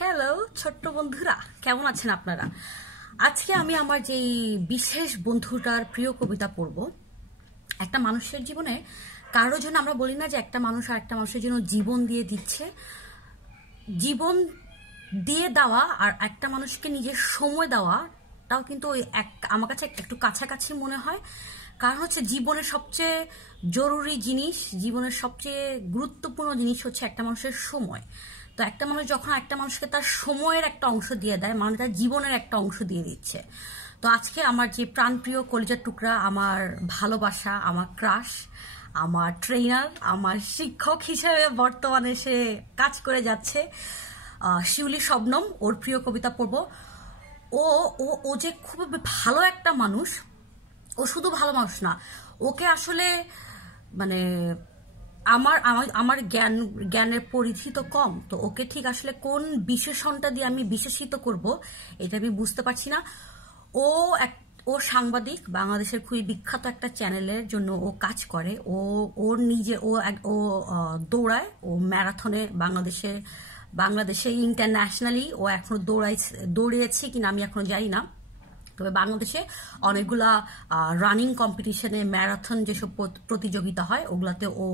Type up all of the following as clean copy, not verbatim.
Hello ছোট্ট বন্ধুরা, কেমন আছেন আপনারা? আজকে আমি আমার যে বিশেষ বন্ধুটার প্রিয় কবিতা পড়ব। একটা মানুষের জীবনে কারোর জন্য আমরা বলি না যে একটা মানুষ আর একটা মানুষের জন্য জীবন দিয়ে দিচ্ছে। জীবন দিয়ে দেওয়া আর একটা মানুষকে নিজের সময় দেওয়াটাও কিন্তু ওই আমার কাছে একটু কাছাকাছি মনে হয়। কারণ হচ্ছে জীবনের সবচেয়ে জরুরি জিনিস, জীবনের সবচেয়ে গুরুত্বপূর্ণ জিনিস হচ্ছে একটা মানুষের সময়। তো একটা মানুষ যখন একটা মানুষকে তার সময়ের একটা অংশ দিয়ে দেয়, মানে তার জীবনের একটা অংশ দিয়ে দিচ্ছে। তো আজকে আমার যে প্রাণপ্রিয় কলিজার টুকরা, আমার ভালোবাসা, আমার ক্রাশ, আমার ট্রেনার, আমার শিক্ষক হিসেবে বর্তমানে সে কাজ করে যাচ্ছে, শিউলি শবনম, ওর প্রিয় কবিতা পড়ব। ও ও ও যে খুব ভালো একটা মানুষ। ও শুধু ভালো মানুষ না, ওকে আসলে মানে আমার আমার জ্ঞানের পরিধি তো কম, তো ওকে ঠিক আসলে কোন বিশেষণটা দিয়ে আমি বিশেষিত করব এটা আমি বুঝতে পারছি না। ও ও সাংবাদিক, বাংলাদেশের খুবই বিখ্যাত একটা চ্যানেলের জন্য ও কাজ করে। ওর নিজে ও দৌড়ায়, ও ম্যারাথনে বাংলাদেশে ইন্টারন্যাশনালি ও এখনো দৌড়িয়েছে কিনা আমি এখনো জানি না। তবে বাংলাদেশে অনেকগুলা রানিং কম্পিটিশনে, ম্যারাথন যেসব প্রতিযোগিতা হয় ওগুলাতে ও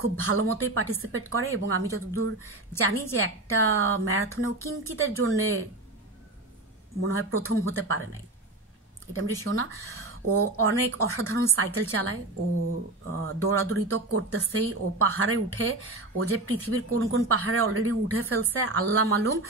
খুব ভালো মতোই পার্টিসিপেট করে। এবং আমি যতদূর জানি যে একটা ম্যারাথনেও কিঞ্চিতের জন্যে মনে হয় প্রথম হতে পারে নাই, এটা আমি শোনা। ও অনেক অসাধারণ সাইকেল চালায়, ও দৌড়াদৌড়ি তো করতেছেই, ও পাহাড়ে উঠে, ও যে পৃথিবীর কোন কোন পাহাড়ে অলরেডি উঠে ফেলছে আল্লাহ মালুম।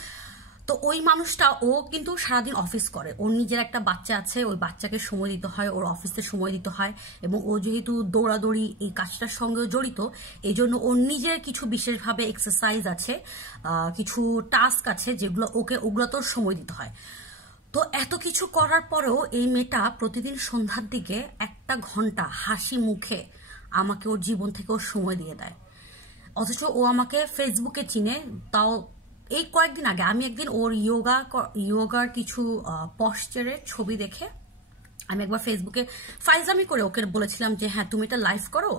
তো ওই মানুষটা, ও কিন্তু সারাদিন অফিস করে, ওর নিজের একটা বাচ্চা আছে, ওই বাচ্চাকে সময় দিতে হয়, ওর অফিসে সময় দিতে হয়। এবং ও যেহেতু দৌড়াদৌড়ি এই কাজটার সঙ্গে জড়িত, এই জন্য ওর নিজের কিছু বিশেষভাবে এক্সারসাইজ আছে, কিছু টাস্ক আছে যেগুলো ওগুলোতেও সময় দিতে হয়। তো এত কিছু করার পরেও এই মেয়েটা প্রতিদিন সন্ধ্যার দিকে 1 ঘন্টা হাসি মুখে আমাকে ওর জীবন থেকে ওর সময় দিয়ে দেয়। অথচ ও আমাকে ফেসবুকে চিনে। তাও এই কয়েকদিন আগে আমি একদিন ওর যোগার কিছু পশ্চারের ছবি দেখে আমি একবার ফেসবুকে ফাইজলামি করে ওকে বলেছিলাম যে হ্যাঁ তুমি এটা লাইভ করো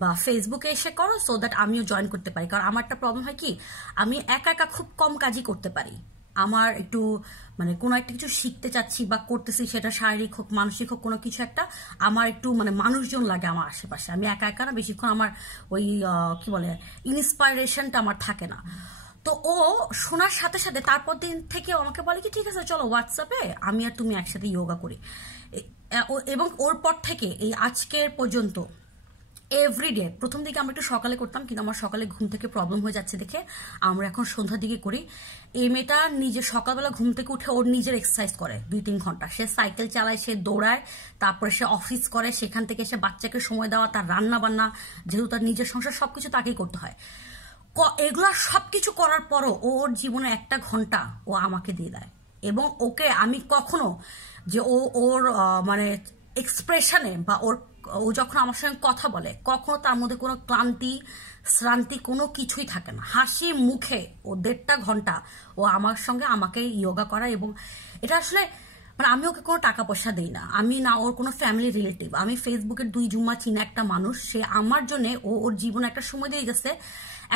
বা ফেসবুকে এসে করো, সো দ্যাট আমিও জয়েন করতে পারি। কারণ আমার একটা প্রবলেম হয় কি, আমি একা একা খুব কম কাজই করতে পারি। আমার একটু মানে কোনো একটা কিছু শিখতে চাচ্ছি বা করতেছি, সেটা শারীরিক হোক মানসিক হোক, কোনো কিছু একটা, আমার একটু মানে মানুষজন লাগে আমার আশেপাশে। আমি একা একা না বেশিক্ষণ আমার ওই কি বলে ইন্সপাইরেশনটা আমার থাকে না। তো ও শোনার সাথে সাথে তারপর দিন থেকে আমাকে বলে কি ঠিক আছে চলো হোয়াটসঅ্যাপে আমি আর তুমি একসাথে যোগা করি। এবং ওর পর থেকে এই আজকের পর্যন্ত এভরিডে, প্রথম দিকে আমরা একটু সকালে করতাম, কিন্তু আমার সকালে ঘুম থেকে প্রবলেম হয়ে যাচ্ছে দেখে আমরা এখন সন্ধ্যার দিকে করি। এই মেয়েটা নিজে সকালবেলা ঘুম থেকে উঠে ওর নিজের এক্সারসাইজ করে 2-3 ঘন্টা, সে সাইকেল চালায়, সে দৌড়ায়, তারপরে সে অফিস করে, সেখান থেকে সে বাচ্চাকে সময় দেওয়া, তার রান্না বান্না, যেহেতু তার নিজের সংসার সবকিছু তাকেই করতে হয়। এগুলা সবকিছু করার পরও ওর জীবনে 1 ঘন্টা ও আমাকে দিয়ে দেয়। এবং ওকে আমি কখনো যে ওর মানে এক্সপ্রেশনে বা ও যখন আমার সঙ্গে কথা বলে কখনো তার মধ্যে কোনো ক্লান্তি শ্রান্তি কোনো কিছুই থাকে না। হাসি মুখে ও 1.5 ঘন্টা ও আমার সঙ্গে আমাকে যোগা করা। এবং এটা আসলে মানে আমি ওকে কোনো টাকা পয়সা দিই না, আমি না ওর কোনো ফ্যামিলি রিলেটিভ, আমি ফেসবুকের 2 জুম্মা চিনা একটা মানুষ, সে আমার জন্য ওর জীবনে একটা সময় দিয়ে গেছে।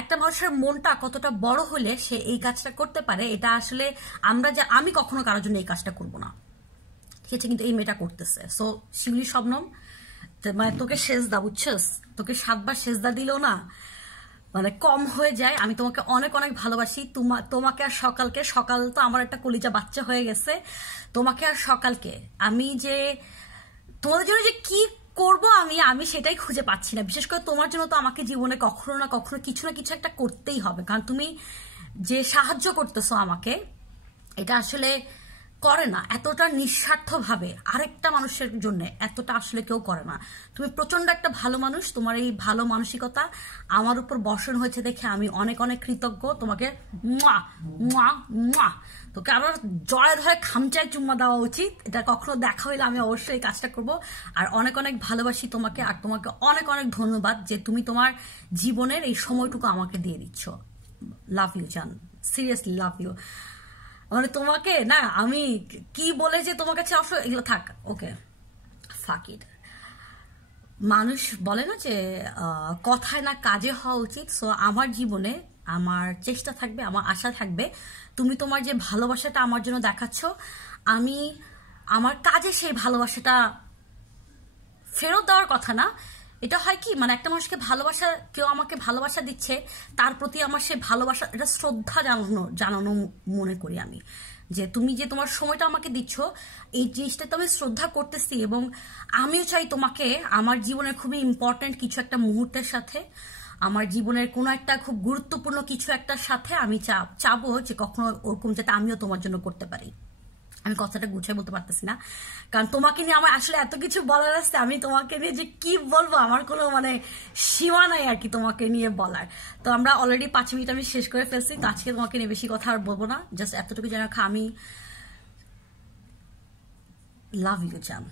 একটা মানুষের মনটা কতটা বড় হলে সে এই কাজটা করতে পারে, এটা আসলে আমি কখনো কারোর জন্য এই কাজটা করব না, সেটা কিন্তু এই মেয়েটা করতেছে। সো শিউলি শবনম, মানে তোকে সেজদা, বুঝছস, তোকে 7 বার সেজদা দিলেও না মানে কম হয়ে যায়। আমি তোমাকে অনেক অনেক ভালোবাসি। তোমাকে আর সকালকে, সকাল তো আমার একটা কলিজা বাচ্চা হয়ে গেছে, তোমাকে আর সকালকে আমি যে তোমাদের জন্য যে কি করব আমি সেটাই খুঁজে পাচ্ছি না। বিশেষ করে তোমার জন্য তো আমাকে জীবনে কখনো না কখনো কিছু না কিছু একটা করতেই হবে। কারণ তুমি যে সাহায্য করতেছো আমাকে, এটা আসলে করে না এতটা নিঃস্বার্থভাবে আরেকটা মানুষের জন্য, এতটা আসলে কেউ করে না। তুমি প্রচন্ড একটা ভালো মানুষ, তোমার এই ভালো মানসিকতা আমার উপর বর্ষণ হয়েছে দেখে আমি অনেক অনেক কৃতজ্ঞ। তোমাকে মুয়া মুয়া মুয়া, তোকে আবার জয় ধরে খামচায় চুম্মা দেওয়া উচিত। এটা কখনো দেখা হইলে আমি অবশ্যই এই কাজটা করব। আর অনেক অনেক ভালোবাসি তোমাকে, আর তোমাকে অনেক অনেক ধন্যবাদ যে তুমি তোমার জীবনের এই সময়টুকু আমাকে দিয়ে দিচ্ছ। লাভ ইউ জান, সিরিয়াসলি লাভ ইউ। মানে তোমাকে না আমি কি বলে যে তোমার কাছে অবশ্য এগুলো থাক, ওকে ফাক ইট। মানুষ বলে না যে কথায় না কাজে হওয়া উচিত। সো আমার জীবনে আমার চেষ্টা থাকবে, আমার আশা থাকবে তুমি তোমার যে ভালোবাসাটা আমার জন্য দেখাচ্ছ, আমি আমার কাজে সেই ভালোবাসাটা ফেরত দেওয়ার কথা না, এটা হয় কি মানে একটা মানুষকে ভালোবাসা, কেউ আমাকে ভালোবাসা দিচ্ছে, তার প্রতি আমার সে ভালোবাসা, এটা শ্রদ্ধা জানানো মনে করি আমি, যে তুমি যে তোমার সময়টা আমাকে দিচ্ছ এই জিনিসটা তো আমি শ্রদ্ধা করতেছি, এবং আমিও চাই তোমাকে আমার জীবনের খুবই ইম্পর্ট্যান্ট কিছু একটা মুহূর্তের সাথে, আমার জীবনের কোনো একটা খুব গুরুত্বপূর্ণ কিছু একটার সাথে আমি চাবো যে কখনো ওরকম যাতে আমিও তোমার জন্য করতে পারি। আমি কথাটা গুছিয়ে বলতে পারতেছি না, কারণ তোমাকে নিয়ে আমার আসলে এত কিছু বলার আছে, আমি তোমাকে নিয়ে যে কি বলবো আমার কোনো মানে সীমা নাই আর কি তোমাকে নিয়ে বলার। তো আমরা অলরেডি 5 মিনিট আমি শেষ করে ফেলছি, তো আজকে তোমাকে নিয়ে বেশি কথা আর বলবো না, জাস্ট এতটুকু যেন আমি লাভ ইউ জান,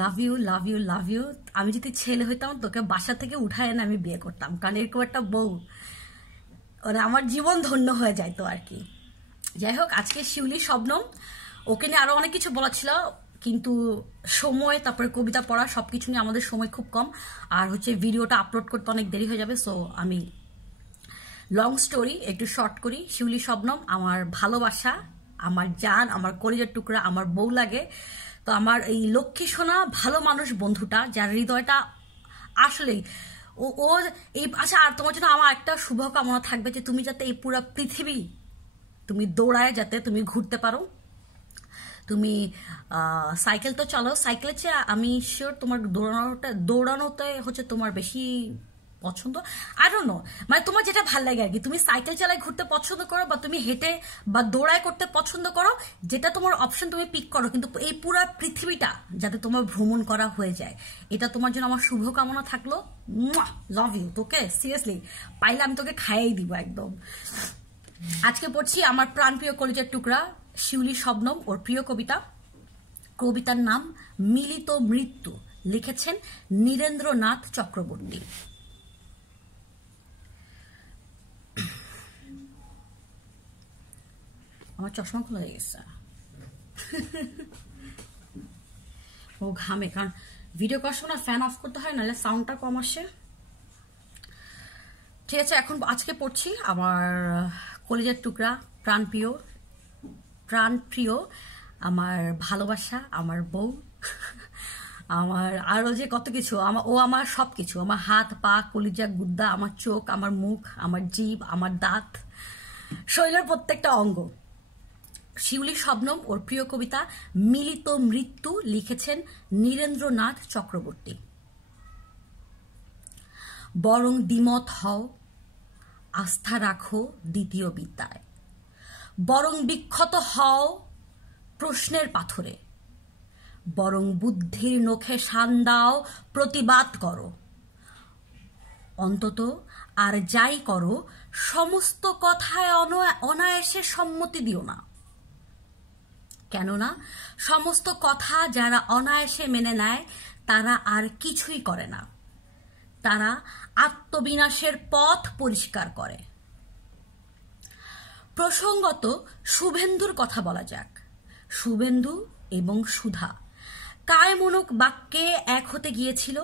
love you love you love you. আমি যদি ছেলে হইতাম তোকে বাসা থেকে উঠায় এনে আমি বিয়ে করতাম, কারণ এরকম একটা বউ মানে আমার জীবন ধন্য হয়ে যাইতো আর কি। যাই হোক, আজকে শিউলি শবনম, ওকে নিয়ে আরো অনেক কিছু বলা ছিল, কিন্তু সময়, তারপরে কবিতা পড়া সবকিছু নিয়ে আমাদের সময় খুব কম, আর হচ্ছে ভিডিওটা আপলোড করতে অনেক দেরি হয়ে যাবে, সো আমি লং স্টোরি একটু শর্ট করি। শিউলি শবনম আমার ভালোবাসা, আমার জান, আমার কলিজার টুকরা, আমার বউ লাগে। তো আমার এই লক্ষ্মী সোনা ভালো মানুষ বন্ধুটা, যার হৃদয়টা আসলেই ও এই, আচ্ছা আর তোমার জন্য আমার একটা শুভকামনা থাকবে যে তুমি যাতে এই পুরো পৃথিবী তুমি দৌড়ায় যাতে তুমি ঘুরতে পারো। তুমি সাইকেল তো চালাও, সাইকেলের চেয়ে আমি শিওর তোমার দৌড়ানোতে হচ্ছে তোমার বেশি পছন্দ, আই ডোন্ট নো, মানে তোমার যেটা ভালো লাগে আর কি। তুমি সাইকেল চালাই ঘুরতে পছন্দ করো, বা তুমি হেঁটে বা দৌড়ায় করতে পছন্দ করো, যেটা তোমার অপশন তুমি পিক করো, কিন্তু এই পুরো পৃথিবীটা যাতে তোমার ভ্রমণ করা হয়ে যায়, এটা তোমার জন্য আমার শুভকামনা থাকলো। লাভ ইউ তোকে, সিরিয়াসলি পাইলে আমি তোকে খাইয়েই দিব একদম। আজকে পড়ছি আমার প্রাণপ্রিয় কলিজার টুকরা শিউলি শবনম, ওর প্রিয় কবিতা। কবিতার নাম মিলিত মৃত্যু, লিখেছেন নীরেন্দ্রনাথ চক্রবর্তী। আমার চশমা খোলা হয়ে গেছে, ও ঘামে, কারণ ভিডিও করার সময় ফ্যান অফ করতে হয়, নাহলে সাউন্ডটা কম আসে। ঠিক আছে, এখন আজকে পড়ছি আমার কলিজার টুকরা, প্রাণপ্রিয় আমার ভালোবাসা, আমার বউ, আমার আরো যে কত কিছু, ও আমার সবকিছু, আমার হাত পা কলিজা গুদ্দা, আমার চোখ, আমার মুখ, আমার জিভ, আমার দাঁত, শরীরের প্রত্যেকটা অঙ্গ। শিউলি শবনম, ওর প্রিয় কবিতা মিলিত মৃত্যু, লিখেছেন নীরেন্দ্রনাথ চক্রবর্তী। বরং দ্বিমত হও, আস্থা রাখো দ্বিতীয় বিদ্যায়, বরং বিক্ষত হও প্রশ্নের পাথরে, বরং বুদ্ধির নখে শান দাও, প্রতিবাদ করো, অন্তত আর যাই করো সমস্ত কথায় অনায়াসে সম্মতি দিও না। কেননা সমস্ত কথা যারা অনায়াসে মেনে নেয় তারা আর কিছুই করে না, তারা আত্মবিনাশের পথ পরিষ্কার করে। প্রসঙ্গত শুভেন্দুর কথা বলা যাক। শুভেন্দু এবং সুধা কায়মনোক বাক্যে এক হতে গিয়েছিল,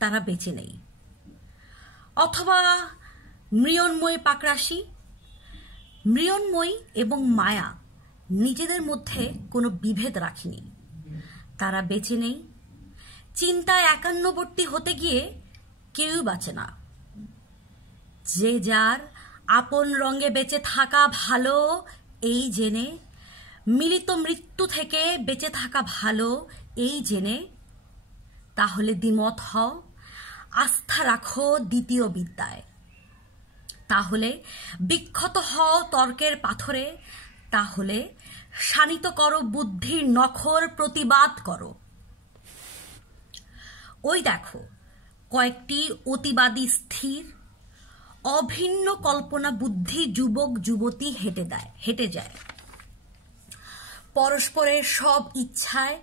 তারা বেঁচে নেই। অথবা মৃন্ময়ী পাকরাশি, মৃন্ময়ী এবং মায়া নিজেদের মধ্যে কোনো বিভেদ রাখেনি, তারা বেঁচে নেই। চিন্তায় একান্নবর্তী হতে গিয়ে কেউই বাঁচে না। যে যার আপন রঙে বেঁচে থাকা ভালো এই জেনে, মিলিত মৃত্যু থেকে বেঁচে থাকা ভালো এই জেনে, তাহলে দ্বিমত হও, আস্থা রাখো দ্বিতীয় বিদ্যায়, তাহলে বিক্ষত হও তর্কের পাথরে, তাহলে শানিত করো বুদ্ধির নখর, প্রতিবাদ করো। ওই দেখো কয়েকটি অতিবাদী স্থির অভিন্ন কল্পনা বুদ্ধি যুবক যুবতী হেঁটে যায় পরস্পরের সব ইচ্ছায়,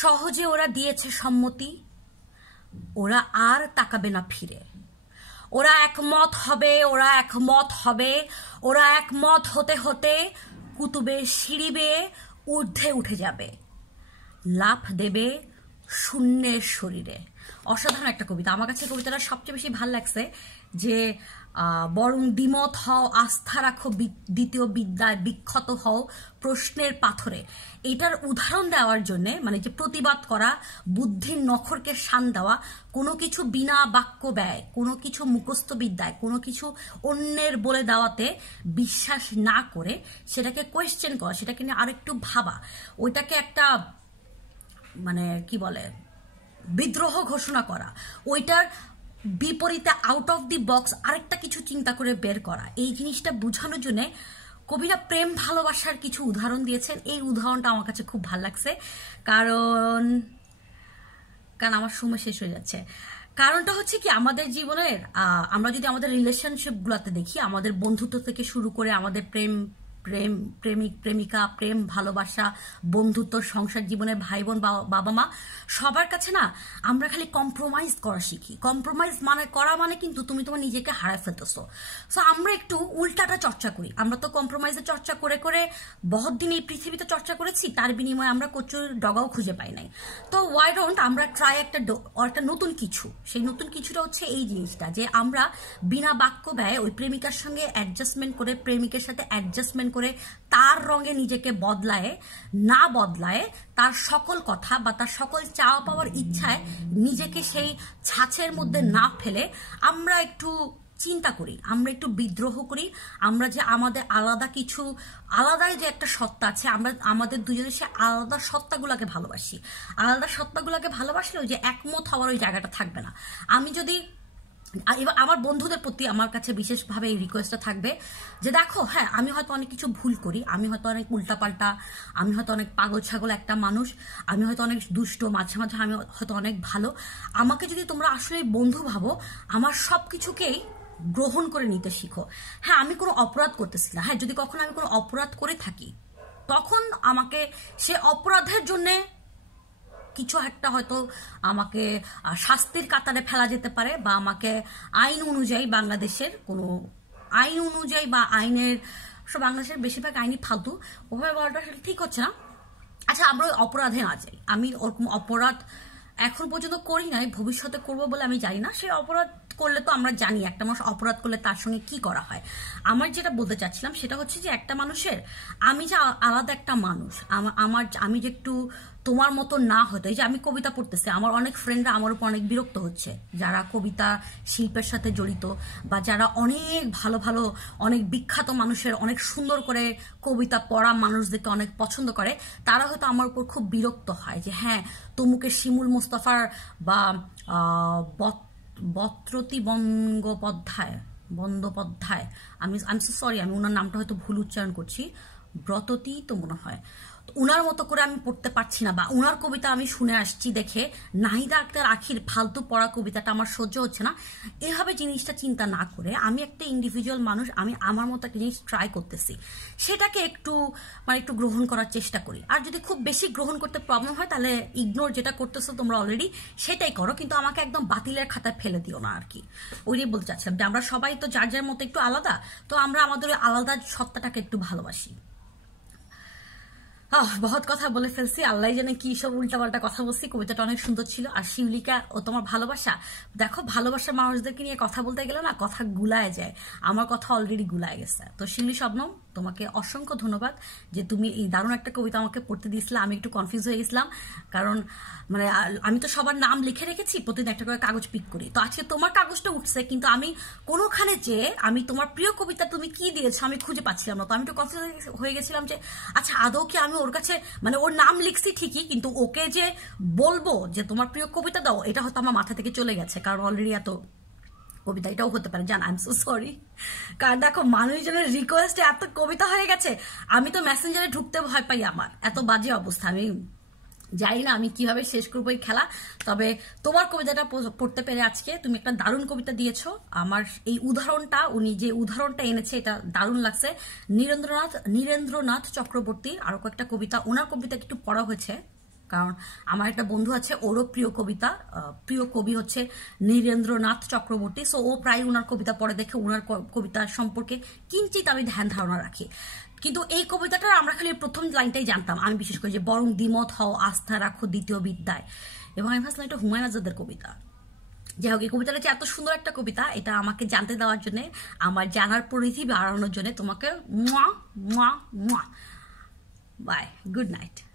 সহজে ওরা দিয়েছে সম্মতি, ওরা আর তাকাবে না ফিরে, ওরা একমত হবে, ওরা একমত হবে, ওরা একমত হতে হতে কুতুবের সিঁড়ি বেয়ে ঊর্ধ্বে উঠে যাবে, লাফ দেবে শূন্যের শরীরে। অসাধারণ একটা কবিতা, আমার কাছে কবিতাটা সবচেয়ে বেশি ভালো লাগছে যে বরং দ্বিমত হও, আস্থা রাখো দ্বিতীয় বিদ্যায়, বিখ্যাত হও প্রশ্নের পাথরে। এটার উদাহরণ দেওয়ার জন্য, মানে যে প্রতিবাদ করা, বুদ্ধির নখরকে শান দেওয়া, কোনো কিছু বিনা বাক্য ব্যয়, কোনো কিছু মুখস্থ বিদ্যায়, কোনো কিছু অন্যের বলে দেওয়াতে বিশ্বাস না করে সেটাকে কোয়েশ্চেন করা, সেটাকে নিয়ে আরেকটু ভাবা, ওইটাকে একটা মানে কি বলে বিদ্রোহ ঘোষণা করা, ওইটার বিপরীতে আউট অফ দি বক্স আরেকটা কিছু চিন্তা করে বের করা, এই জিনিসটা বোঝানোর জন্য কবিরা প্রেম ভালোবাসার কিছু উদাহরণ দিয়েছেন। এই উদাহরণটা আমার কাছে খুব ভালো লাগছে, কারণ আমার সময় শেষ হয়ে যাচ্ছে। কারণটা হচ্ছে কি, আমাদের জীবনের আমরা যদি আমাদের রিলেশনশিপগুলোতে দেখি, আমাদের বন্ধুত্ব থেকে শুরু করে আমাদের প্রেমিক প্রেমিকা, প্রেম ভালোবাসা, বন্ধুত্ব, সংসার জীবনে ভাই বোন, বাবা মা, সবার কাছে না আমরা খালি কম্প্রোমাইজ করা শিখি। কম্প্রোমাইজ করা মানে কিন্তু তুমি তোমার নিজেকে হারায় ফেলতেছো। সো আমরা একটু উল্টাটা চর্চা করি। আমরা তো কম্প্রোমাইজের চর্চা করে করে বহুত দিন এই পৃথিবীতে চর্চা করেছি, তার বিনিময়ে আমরা কচুর ডগাও খুঁজে পাই নাই। তো ওয়াই ডোন্ট আমরা ট্রাই একটা নতুন কিছু। সেই নতুন কিছুটা হচ্ছে এই জিনিসটা, যে আমরা বিনা বাক্য ব্যয়ে ওই প্রেমিকার সঙ্গে অ্যাডজাস্টমেন্ট করে, প্রেমিকের সাথে অ্যাডজাস্টমেন্ট করে, তার রঙে নিজেকে না বদলায়, তার সকল কথা বা তার সকল চাওয়া পাওয়ার ইচ্ছায় নিজেকে সেই ছাঁচের মধ্যে না ফেলে আমরা একটু চিন্তা করি, আমরা একটু বিদ্রোহ করি। আমরা যে আমাদের আলাদাই যে একটা সত্তা আছে, আমরা আমাদের দুজনের সে আলাদা সত্তাগুলোকে ভালোবাসি। আলাদা সত্তাগুলোকে ভালোবাসলে ওই যে একমত হওয়ার ওই জায়গাটা থাকবে না। আমি যদি এবার আমার বন্ধুদের প্রতি আমার কাছে বিশেষভাবে এই রিকোয়েস্টটা থাকবে যে দেখো, হ্যাঁ আমি হয়তো অনেক কিছু ভুল করি, আমি হয়তো অনেক উল্টাপাল্টা, আমি হয়তো অনেক পাগল ছাগল একটা মানুষ, আমি হয়তো অনেক দুষ্ট, মাঝে মাঝে আমি হয়তো অনেক ভালো। আমাকে যদি তোমরা আসলে বন্ধু ভাবো, আমার সব কিছুকেই গ্রহণ করে নিতে শিখো। হ্যাঁ আমি কোনো অপরাধ করতেছি না, হ্যাঁ যদি কখনো আমি কোনো অপরাধ করে থাকি, তখন আমাকে সে অপরাধের জন্যে কিছু একটা হয়তো আমাকে শাস্তির কাতারে ফেলা যেতে পারে, বা আমাকে আইন অনুযায়ী, বাংলাদেশের কোনো আইন অনুযায়ী বা আইনের, বাংলাদেশের বেশিরভাগ আইনই ফালতু, ওভাবে বলাটা ঠিক হচ্ছে না। আচ্ছা আমরা ওই অপরাধে না যাই, আমি ওরকম অপরাধ এখন পর্যন্ত করি নাই, ভবিষ্যতে করবো বলে আমি জানি না। সেই অপরাধ করলে তো আমরা জানি একটা মানুষ অপরাধ করলে তার সঙ্গে কি করা হয়। আমার যেটা বলতে চাচ্ছিলাম সেটা হচ্ছে যে একটা মানুষের, আমি যে আলাদা একটা মানুষ, আমি যে একটু তোমার মতো না হতো। এই যে আমি কবিতা পড়তেছি, আমার অনেক ফ্রেন্ডরা আমার উপর অনেক বিরক্ত হচ্ছে, যারা কবিতা শিল্পের সাথে জড়িত, বা যারা অনেক ভালো ভালো অনেক বিখ্যাত মানুষের অনেক সুন্দর করে কবিতা পড়া মানুষদেরকে অনেক পছন্দ করে, তারা হয়তো আমার উপর খুব বিরক্ত হয় যে হ্যাঁ তমুকের শিমুল মোস্তফার বা বত্রতী বন্দ্যোপাধ্যায়, আমি সো সরি, আমি ওনার নামটা হয়তো ভুল উচ্চারণ করছি, ব্রততী তো মনে হয়, উনার মতো করে আমি পড়তে পারছি না, বা উনার কবিতা আমি শুনে আসছি দেখে নাহিদা আক্তার আখির ফালতু পড়া কবিতাটা আমার সহ্য হচ্ছে না। এভাবে জিনিসটা চিন্তা না করে আমি একটা ইন্ডিভিজুয়াল মানুষ, আমি আমার মতো একটা জিনিস ট্রাই করতেছি, সেটাকে একটু একটু গ্রহণ করার চেষ্টা করি। আর যদি খুব বেশি গ্রহণ করতে প্রবলেম হয়, তাহলে ইগনোর যেটা করতেছো তোমরা অলরেডি সেটাই করো, কিন্তু আমাকে একদম বাতিলের খাতায় ফেলে দিও না আর কি। ওইটাই বলতে চাচ্ছিলাম যে আমরা সবাই তো যার যার মতো একটু আলাদা, তো আমরা আমাদের আলাদা সত্তাটাকে একটু ভালোবাসি। বহুত কথা বলে ফেলছি, আল্লাহ জানে কি সব উল্টাপাল্টা কথা বলছি। কবিতাটা অনেক সুন্দর ছিল। আর শিউলিকা ও তোমার ভালোবাসা, দেখো ভালোবাসার মানুষদেরকে নিয়ে কথা বলতে গেলে না কথা গুলায় যায়, আমার কথা অলরেডি গুলায় গেছে। তো শিউলি শবনম, তোমাকে অসংখ্য ধন্যবাদ যে তুমি এই দারুণ একটা কবিতা আমাকে পড়তে দিয়েছিলে। আমি একটু কনফিউজ হয়ে গেছিলাম, কারণ আমি তো সবার নাম লিখে রেখেছি, প্রতিদিন একটা করে কাগজ পিক করি। তো আজকে তোমার কাগজটা উঠছে, কিন্তু আমি কোনোখানে যে আমি তোমার প্রিয় কবিতা তুমি কি দিয়েছো আমি খুঁজে পাচ্ছিলাম না। তো আমি একটু কনফিউজ হয়ে গেছিলাম যে আচ্ছা আদৌ কি আমি ওর কাছে ওর নাম লিখছি ঠিকই, কিন্তু ওকে যে বলবো যে তোমার প্রিয় কবিতা দাও, এটা হয়তো আমার মাথা থেকে চলে গেছে, কারণ অলরেডি এত কবিতা, এটাও হতে পারে জান, আই এম সো সরি। কারণ দেখো মানুষজনের রিকোয়েস্টে এত কবিতা হয়ে গেছে, আমি তো মেসেঞ্জারে ঢুকতে ভয় পাই, আমার এত বাজে অবস্থা। আমি জানি না আমি কিভাবে শেষ করবো এই খেলা। তবে তোমার কবিতাটা পড়তে পেরে আজকে তুমি একটা দারুণ কবিতা দিয়েছো। আমার এই উদাহরণটা, উনি যে উদাহরণটা এনেছে এটা দারুণ লাগছে। নীরেন্দ্রনাথ চক্রবর্তীর আরো কয়েকটা কবিতা, ওনার কবিতা একটু পড়া হয়েছে, কারণ আমার একটা বন্ধু আছে, ওরও প্রিয় কবি হচ্ছে নীরেন্দ্রনাথ চক্রবর্তী। সো ও প্রায় ওনার কবিতা পড়ে দেখে ওনার কবিতা সম্পর্কে কিঞ্চিত আমি ধ্যান ধারণা রাখি। কিন্তু এই কবিতাটা আমরা খালি প্রথম লাইনটাই জানতাম, আমি বিশেষ করে যে বরং দ্বিমত হও, আস্থা রাখো দ্বিতীয় বিদ্যায়, এবং আমি ভাবছিলাম এটা হুমায়ুন আজাদের কবিতা। যাই হোক, এই কবিতাটা যে এত সুন্দর একটা কবিতা, এটা আমাকে জানতে দেওয়ার জন্য, আমার জানার পরিধি বাড়ানোর জন্য তোমাকে মুয়া মুয়া মুয়া বাই, গুড নাইট।